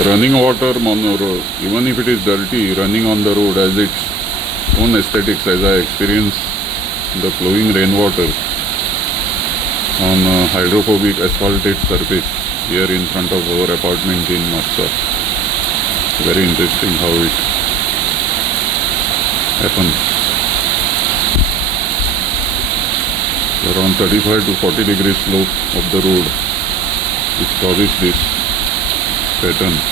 Running water on the road, even if it is dirty, running on the road has its own aesthetics, as I experience the flowing rainwater on a hydrophobic asphalted surface here in front of our apartment in Mapusa. Very interesting how it happens. Around 35 to 40 degree slope of the road which causes this pattern.